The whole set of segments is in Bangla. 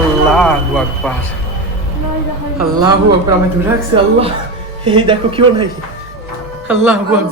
আল্লাহ আকবার। আল্লাহ আকবার, আমি ধরে রাখছি, আল্লাহ। এই দেখো কেউ নাই আল্লাহ আকবার।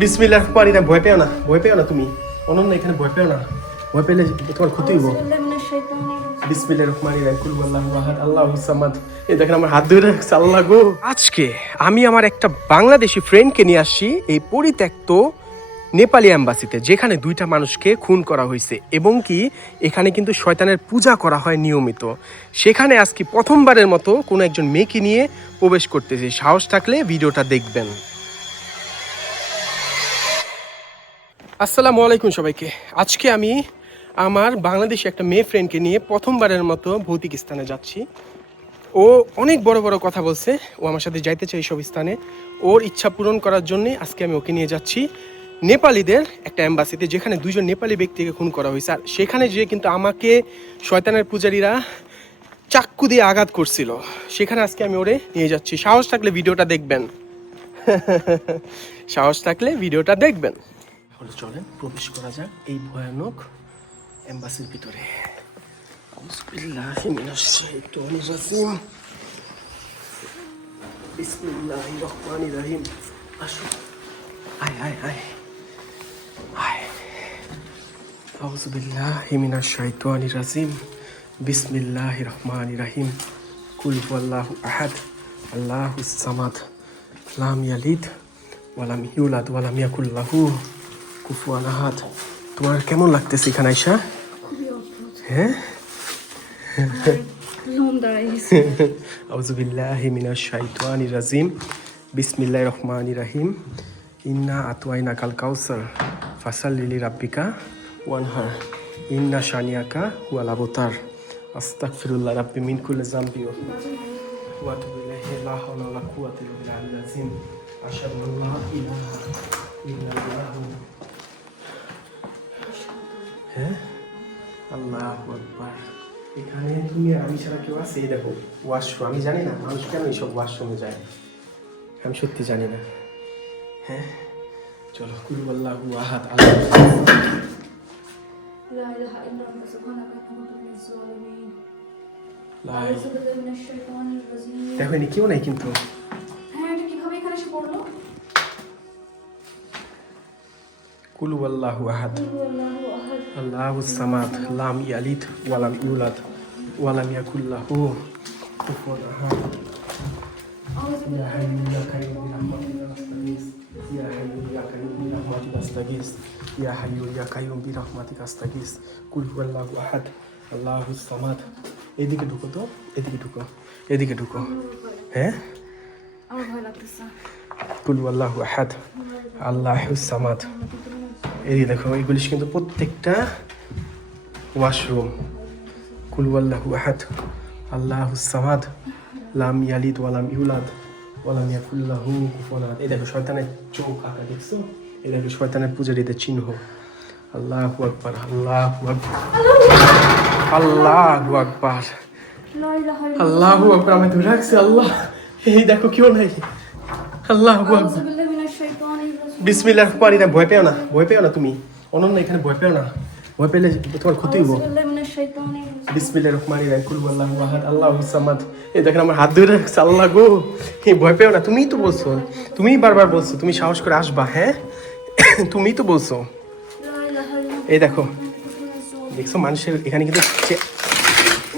বিসমিল্লাহ, পারি না, ভয় পেও না, ভয় পেও না তুমি। অনন্য, এখানে ভয় পেও না। ভয় পেলে তোমার ক্ষতি হইব। বিসমিল্লাহ রহমানির রহিম এই দেখেন, আমার হাত আল্লাহ গো। আজকে আমি আমার একটা বাংলাদেশি ফ্রেন্ডকে নিয়ে আসছি, এই পরিত্যক্ত নেপালি অ্যাম্বাসিতে যেখানে দুইটা মানুষকে খুন করা হয়েছে এবং কি এখানে কিন্তু শয়তানের পূজা করা হয় নিয়মিত। সেখানে আজকে প্রথমবারের মতো কোনো একজন মেয়েকে নিয়ে প্রবেশ করতেছে। সাহস থাকলে ভিডিওটা দেখবেন। আসসালামু আলাইকুম সবাইকে। আজকে আমি আমার বাংলাদেশি একটা মেয়ে ফ্রেন্ডকে নিয়ে প্রথমবারের মতো ভৌতিক স্থানে যাচ্ছি। ও অনেক বড় বড় কথা বলছে। ও আমার সাথে যাইতে চাই সব স্থানে। ওর ইচ্ছা পূরণ করার জন্যে আজকে আমি ওকে নিয়ে যাচ্ছি। নেপালিদের একটা অ্যাম্বাসিতে যেখানে দুজন নেপালি ব্যক্তিকে খুন করা হয়েছে। আর সেখানে যেয়ে কিন্তু আমাকে শয়তানের পূজারীরা চাক্কু দিয়ে আঘাত করছিল। সেখানে আজকে আমি ওরে নিয়ে যাচ্ছি। সাহস থাকলে ভিডিওটা দেখবেন। সাহস থাকলে ভিডিওটা দেখবেন। চলেন, প্রবেশ করা যাক এই ভয়ানক এম্বাসির ভিতরে। আউযুবিল্লাহি মিনাশ শাইতানির রাজিম বিসমিল্লাহির রহমানির রহিম। আসো আয় আয় আয়। আয় আউযুবিল্লাহি মিনাশ শাইতানির রাজিম বিসমিল্লাহির রহমানির রহিম কুল হুয়াল্লাহু আহাদ আল্লাহুস সামাদ লাম ইয়ালিদ ওয়ালাম ইউলাদ ওয়ালাম ইয়াকুল লাহু কুফুয়ান আহাদ তোমার কেমন লাগতেছে এখানে আইসা? হ্যাঁ লোম দাঁড়াই গেছে আউজুবিল্লাহি মিনাশ শাইতানির রাজিম বিসমিল্লাহির রহমানির রহিম ইন্না আতওয়াইনা কাল কাউসার ফাসাল লিলি রাব্বিকা ওয়ানহার ইন্না শানিয়াকা ওয়াল আবতার আস্তাগফিরুল্লাহ রাব্বি মিন কুল্লি যামবি ওয়া আতুবু ইলাইহি লা হাওলা ওয়ালা কুওয়াতা ইল্লা বিল্লাহিল আযীম হ্যাঁ আল্লাহু এখানে তুমি আমি ছাড়া কেউ আছে? দেখো ওয়াশরুম আমি জানি না, মানুষ কেন এইসব ওয়াশরুমে যায়? আমি সত্যি জানি না। হ্যাঁ? চলো কুল আল্লাহু আহাদ আল্লাহ لا إله إلا أنت سبحانك إني كنت من الظالمين লাই أعوذ بالله من الشيطان الرجيم দেখো এনে কেউ নাই কিন্তু হ্যাঁ এটা কিভাবে এখানে এসে পড়লো কুলু আল্লাহু আহাদ قل هو الله أحد আল্লাহু সামাদ লাম ইয়ালিদ ওয়ালাম ইউলাদ ওয়ালাম ইয়াকুল্লাহু কুফুয়ান আহাদ أعوذ يا بالله حي يا قيوم برحمتك استغيث يا حي يا قيوم برحمتك استغيث يا حي يا قيوم برحمتك استغيث قل هو الله احد الله الصمد এদিকে ঢুকো তো এদিকে ঢুকো এদিকে ঢুকো হ্যাঁ আমার ভয় লাগতেছে কুল আল্লাহু আহাদ আল্লাহুস সামাদ এই দেখো এগুলি কিন্তু প্রত্যেকটা ওয়াশরুম কুল আল্লাহু আহাদ আল্লাহুস সামাদ লাম ইয়ালিদ ওয়ালাম ইউলাদ ওয়ালাম ইয়াকুল্লাহু কুফলাদ এই দেখো, শয়তানের চোখ আঁকা, দেখছ? এই দেখো, শয়তানের পূজারীদের চিহ্ন। আল্লাহ আকবার আল্লাহ আকবার। আল্লাহ আকবার। আল্লাহ আকবার, আমি ধরে রাখছি, আল্লাহ। এই দেখো, কেউ নাই। আল্লাহ আকবার। বিসমিল্লাহ, পারি না, ভয় পেও না, ভয় পেও না তুমি। অনন্য এখানে ভয় পেও না। ভয় পেলে তোমার ক্ষতি হব ডিসপ্লে রহমান রাইকুল আল্লাহ আহাদ আল্লাহ সামাদ। এই দেখেন আমার হাত ধরে রাখছে আল্লাহ গো। এই ভয় পেও না তুমিই তো বলছো তুমিই বারবার বলছো তুমি সাহস করে আসবা হ্যাঁ? তুমিই তো বলছো। এই দেখো দেখছ মানুষের এখানে কিন্তু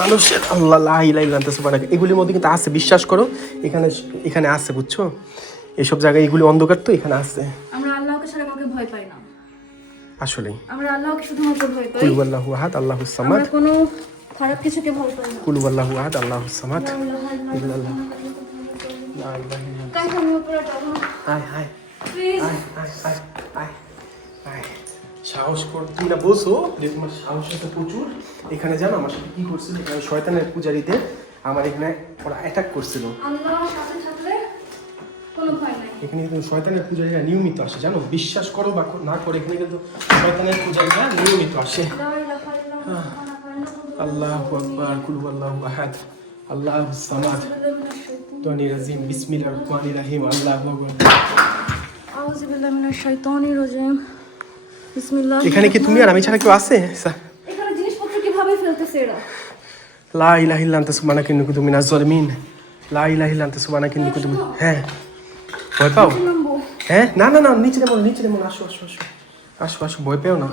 মানুষের আল্লাহ লাইলাই জানতে সুপারাকে এগুলির মধ্যে কিন্তু আছে বিশ্বাস করো এখানে এখানে আছে বুঝছ? এসব জায়গায় এগুলি অন্ধকার তো এখানে আছে। আসলে আসলেই। আমরা আল্লাহকে শুধুমাত্র ভয় পাই। আল্লাহু আহাদ আল্লাহু সামাদ। কোনো খারাপ আল্লাহু আহাদ আল্লাহু সামাদ ইল্লাল্লাহ। লা আয় আয়। প্লিজ আয় আয় সাহস কর তুমি না বলছো যে তোমার সাহস আছে প্রচুর। এখানে জানো আমার সাথে কি করছিল? এখানে শয়তানের পূজারীতে আমার এখানে ওরা অ্যাটাক করছিল। এখানে কিন্তু শয়তানের পূজারীরা নিয়মিত আসে জানো? বিশ্বাস করো বা না করে এখানে কিন্তু শয়তানের পূজারীরা নিয়মিত আসে। হ্যাঁ। আল্লাহ আকবর কুলু আল্লাহ আহাদ আল্লাহ সামাদ। দনি রাজিম এখানে কি তুমি আর আমি ছাড়া কেউ আছে? আচ্ছা। এখানে জিনিসপত্র কীভাবে ফেলতেছে এরা? লা ইলাহা ইল্লা আনতা সুবহানাকা ইন্নী কুনতু মিনাজ জালিমিন লা ইলাহা ইল্লা আনতা সুবহানাকা হ্যাঁ। ভয় পাও? হ্যাঁ? না না না নিচে নেমো নিচে নেমো আসো আসো আসো। আসো আসো ভয় পেও না।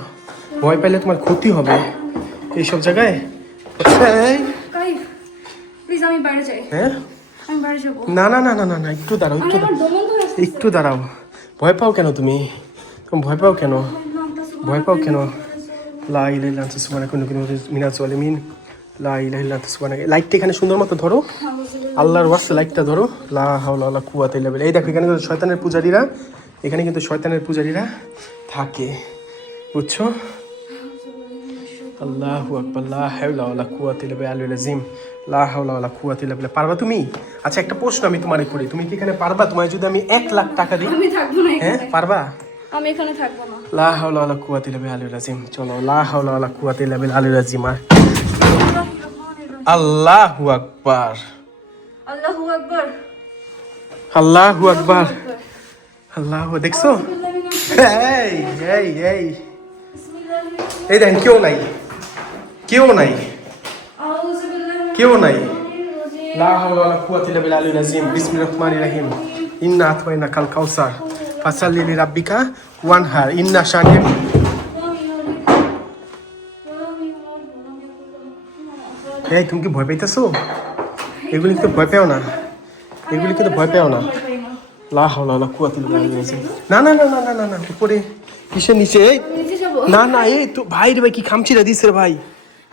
ভয় পেলে তোমার ক্ষতি হবে। আচ্ছা, এই সব জায়গায় হ্যাঁ? না না না না না না একটু দাঁড়াও একটু একটু দাঁড়াও। ভয় পাও কেন তুমি? ভয় পাও কেন? ভয় পাও কেন? লাই লাই লাঞ্চ সুবানা কোনো কোনো মিনা চলে মিন লাই লাই লাঞ্চ সুবানা লাইটটা এখানে সুন্দর মতো ধরো। আল্লাহর ওয়াস লাইটটা ধরো। লা হাওলা আল্লাহ কুয়াতে লেবেল এই দেখো এখানে শয়তানের পূজারীরা এখানে কিন্তু শয়তানের পূজারীরা থাকে। বুঝছ? বিল্লাহ। পারবা তুমি? আচ্ছা একটা প্রশ্ন আমি তোমারে করি। তুমি কি এখানে পারবা? তোমায় যদি আমি এক লাখ টাকা দিই? আমি থাকব না হ্যাঁ পারবা? আমি এখানে থাকব না। লা হাওলা ওয়ালা কুওয়াতা ইল্লা বিল্লাহ আজিম চলো লা হাওলা ওয়ালা কুওয়াতা ইল্লা বিল্লাহ আজিম আর আল্লাহু আকবার। আল্লাহু আকবার। আল্লাহু আকবার। আল্লাহ দেখছ? এই এই এই। এই দেখেন কেউ নাই। কেউ নাই। কেউ নাই। লা হাওলা ওয়ালা কুওয়াতা ইল্লা বিল্লাহ আলিয়্যিল আযীম। বিসমিল্লাহির রহমানির রহিম। ইন্না আতওয়াইনা কাল কাউসার। ফাসাল্লি লিরাব্বিকা ওয়ানহার। ইন্না শানিক এই তুমি কি ভয় পাইতেছো? এগুলি তো ভয় পেও না। এগুলি কিন্তু ভয় পেও না। লা হাওলা ওয়ালা কুওয়াতা ইল্লা আযীম। না না না না না না না। উপরে কিসের নিচে? এই না না এই তো ভাই রে ভাই কি খামচিরা দিস রে ভাই।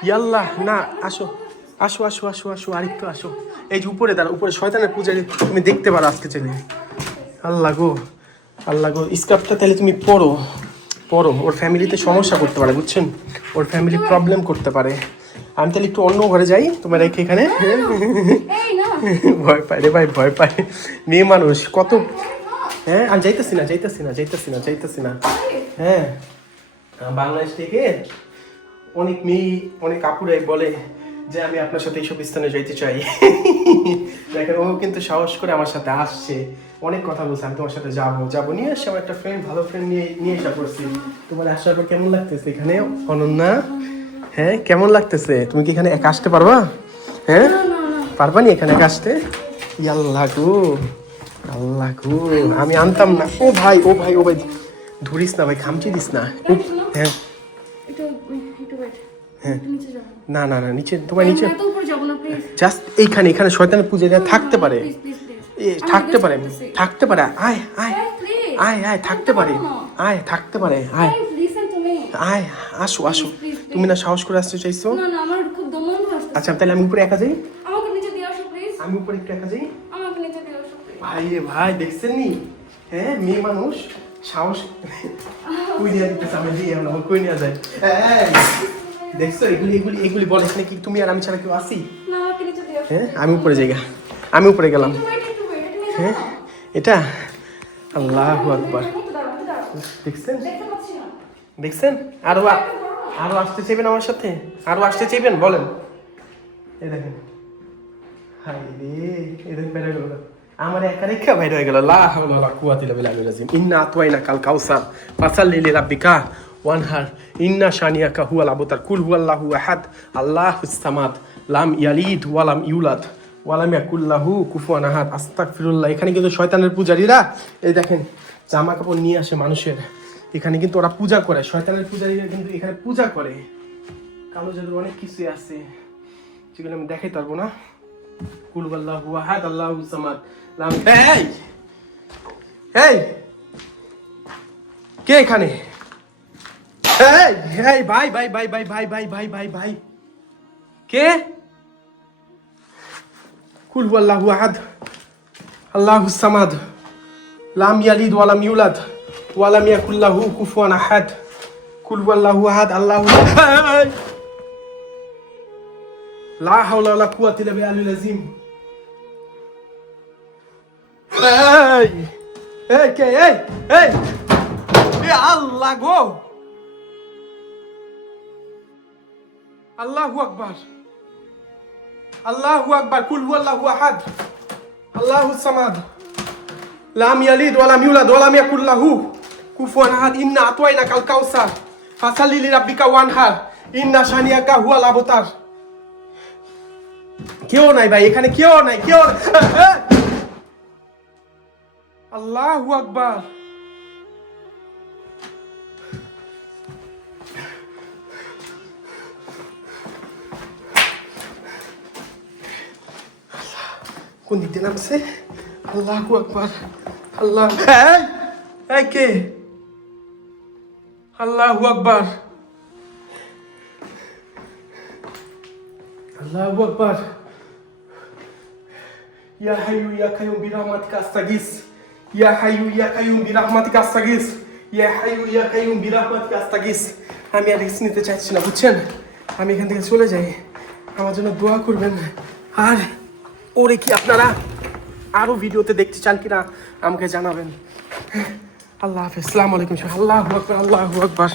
ইয়াল্লাহ, না, আসো আসো আসো আসো আসো, আরেকটু আসো। এই যে উপরে দাঁড়া উপরে শয়তানের পূজারি, তুমি দেখতে পারো আজকে চলে আল্লাহ গো আল্লাহ গো স্কার্ফটা তাহলে তুমি পড়ো পড়ো। ওর ফ্যামিলিতে সমস্যা করতে পারে, বুঝছেন? ওর ফ্যামিলি প্রবলেম করতে পারে। আমি তাহলে একটু অন্য ঘরে যাই, তোমার রেখে এখানে। ভয় পায় রে ভাই, ভয় পায়। মেয়ে মানুষ, কত হ্যাঁ আমি যাইতেছি না যাইতেছি না যাইতেছি না যাইতেছি না। হ্যাঁ। বাংলাদেশ থেকে অনেক মেয়ে অনেক আপুরাই বলে যে আমি আপনার সাথে এইসব স্থানে যাইতে চাই। দেখেন ও কিন্তু সাহস করে আমার সাথে আসছে। অনেক কথা বলছে আমি তোমার সাথে যাব যাব। নিয়ে আসছি আমার একটা ফ্রেন্ড ভালো ফ্রেন্ড নিয়ে নিয়ে এসে করছি তোমার আসার পর কেমন লাগতেছে এখানে? অনন্যা? হ্যাঁ কেমন লাগতেছে? তুমি কি এখানে একা আসতে পারবা? হ্যাঁ? পারবা নি এখানে একা আসতে? ইয়াল্লাহ গো আল্লাহ গো আমি আনতাম না। ও ভাই ও ভাই ও ভাই ধরিস না ভাই খামচি দিস না। হ্যাঁ। হ্যাঁ। না না না নিচে তোমার নিচে। জাস্ট এইখানে এখানে শয়তানের পুজো পূজা থাকতে পারে। থাকতে পারে। থাকতে পারে। আয় আয়। আয় আয় থাকতে পারে। আয় থাকতে পারে। আয়। আয় আসো আসো. তুমি না সাহস করে আসতে চাইছো? না না আমার খুব দমন আসছে আচ্ছা তাহলে আমি উপরে একা যাই? আমাকে নিচে দিয়ে আসো প্লিজ আমি উপরে একটু একা যাই? ভাই ভাই দেখছেন নি? হ্যাঁ মেয়ে মানুষ সাহস। কই নিয়ে দিতেছে আমি দিয়ে আমরা কই নিয়ে যায় এই, দেখছ এগুলি এগুলি এগুলি বলে এখানে কি তুমি আর আমি ছাড়া কেউ আসি হ্যাঁ আমি উপরে যাই আমি উপরে গেলাম হ্যাঁ এটা আল্লাহ আকবার দেখছেন দেখছেন আরও আরও আসতে চাইবেন আমার সাথে আরও আসতে চাইবেন বলেন এ দেখেন হাই রে এ দেখেন বেড়ে গেল আমার একা রেখা বাইরে হয়ে গেল লা হাওলা কুয়াতিলা বিলা ইন্না আতওয়াইনা কাল কাউসার ফাসাল লিলি রাব্বিকা ওয়ানহার, ইন্না শানিয়াকা হুয়াল আবতার, কুল হুয়াল্লাহু আহাদ, আল্লাহুস সামাদ, লাম ইয়ালিদ ওয়া লাম ইউলাদ, ওয়া লাম ইয়াকুল কুফুয়ান আহাদ। আস্তাগফিরুল্লাহ, এখানে কিন্তু শয়তানের পূজারীরা, এই দেখেন, জামা কাপড় নিয়ে আসে মানুষের। এখানে কিন্তু ওরা পূজা করে, শয়তানের পূজারীরা কিন্তু এখানে পূজা করে। কালো জাদুর অনেক কিছুই আছে। যেগুলো আমি দেখাই পারব না। কুল আল্লাহু আহাদ আল্লাহু সামাদ, লাম এই! এই! কে এখানে? এই এই ভাই ভাই ভাই ভাই ভাই ভাই ভাই ভাই ভাই কে কুল আল্লাহু আহাদ আল্লাহু সামাদ লাম ইয়ালিদ ওয়া লাম ইউলাদ ওয়া লাম ইয়াকুল লাহু কুফুয়ান আহাদ কুল আল্লাহু আহাদ আল্লাহু এই! লা হাওলা ওয়ালা কুওয়াতা ইল্লা বিল্লাহিল আযীম এই এই কে এই এই এ আল্লাহ গো আল্লাহু আকবার। আল্লাহু আকবার, কুল হুয়াল্লাহু আহাদ। আল্লাহু সামাদ। লাম ইয়ালিদ ওয়া লাম ইউলাদ ওয়া লাম ইয়াকুল লাহু। কুফুয়ান আহাদ, ইন্না আতওয়াইনা কাল কাউসার। ফাসাল্লি লিরাব্বিকা ওয়ানহার। ইন্না শানিয়াকা হুয়াল আবতার। কেউ নাই ভাই, এখানে কেউ নাই, কেউ আল্লাহু আকবার। কোন দিক দিয়ে নামছে? আল্লাহু আকবার আল্লাহ। এই এই কে? আল্লাহু আকবার। আল্লাহু আকবার। ইয়া হাইয়ু ইয়া কাইয়ুম বিরহমাতিকা আস্তাগিস। ইয়া হাইয়ু ইয়া কাইয়ুম বিরহমাতিকা আস্তাগিস। ইয়া হাইয়ু ইয়া কাইয়ুম বিরহমাতিকা আস্তাগিস। আমি আর রিস্ক নিতে চাইছি না বুঝছেন? আমি এখান থেকে চলে যাই। আমার জন্য দোয়া করবেন। আর ওরে কি আপনারা? আরও ভিডিওতে দেখতে চান কিনা? আমাকে জানাবেন। আল্লাহ হাফিজ। আলাইকুম আল্লাহ আল্লাহ আল্লাহু আকবার।